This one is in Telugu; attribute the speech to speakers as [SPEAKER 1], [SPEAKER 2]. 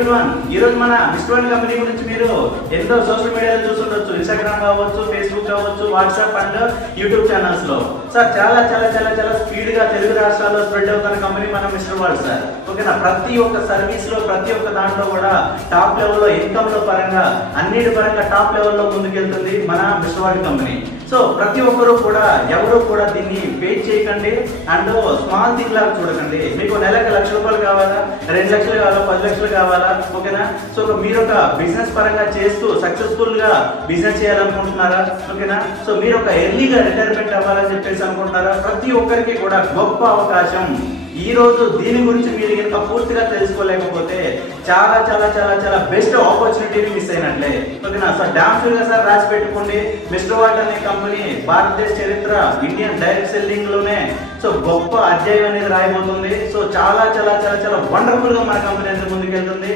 [SPEAKER 1] ఈ రోజు మన మిస్టర్ కంపెనీ గురించి మీరు ఎంతో సోషల్ మీడియాలో చూస్తుండొచ్చు ఇన్స్టాగ్రామ్ కావచ్చు ఫేస్బుక్ కావచ్చు వాట్సాప్ అండ్ యూట్యూబ్ ఛానల్స్లో. సార్ చాలా చాలా చాలా చాలా స్పీడ్గా తెలుగు రాష్ట్రాల్లో స్ప్రెడ్ అవుతున్న కంపెనీ మనం మిస్టర్ వరల్డ్ సార్. ఓకేనా? ప్రతి ఒక్క సర్వీస్లో ప్రతి ఒక్క దాంట్లో కూడా టాప్ లెవెల్లో ఇన్కమ్లో పరంగా అన్నిటి పరంగా టాప్ లెవెల్లో ముందుకెళ్తుంది మన మిస్టర్ వరల్డ్ కంపెనీ సో ప్రతి ఒక్కరూ కూడా ఎవరు కూడా దీన్ని వెయిట్ చేయకండి. అండ్ స్మాల్ థింగ్ లాగా చూడకండి. మీకు నెలకు లక్ష రూపాయలు కావాలా? రెండు లక్షలు కావాలా? పది లక్షలు కావాలా? ఓకేనా? సో ఒక మీరు ఒక బిజినెస్ పరంగా చేస్తూ సక్సెస్ఫుల్గా బిజినెస్ చేయాలనుకుంటున్నారా? ఓకేనా? సో మీరు ఒక ఎర్లీగా రిటైర్మెంట్ అవ్వాలని చెప్పేసి అనుకుంటున్నారా ప్రతి ఒక్కరికి కూడా గొప్ప అవకాశం. ఈ రోజు దీని గురించి మీరు కనుక పూర్తిగా తెలుసుకోలేకపోతే చాలా చాలా చాలా చాలా బెస్ట్ ఆపర్చునిటీని మిస్ అయినట్లే. ఓకేనా సో డామ్ షూర్గా సార్ రాసి పెట్టుకోండి. మిస్టర్ వాట్ అనే కంపెనీ భారతదేశ చరిత్ర ఇండియన్ డైరెక్ట్ సెల్లింగ్లోనే సో గొప్ప అధ్యాయం అనేది రాయబోతుంది. సో చాలా చాలా చాలా చాలా వండర్ఫుల్గా మన కంపెనీ అనేది ముందుకెళ్తుంది.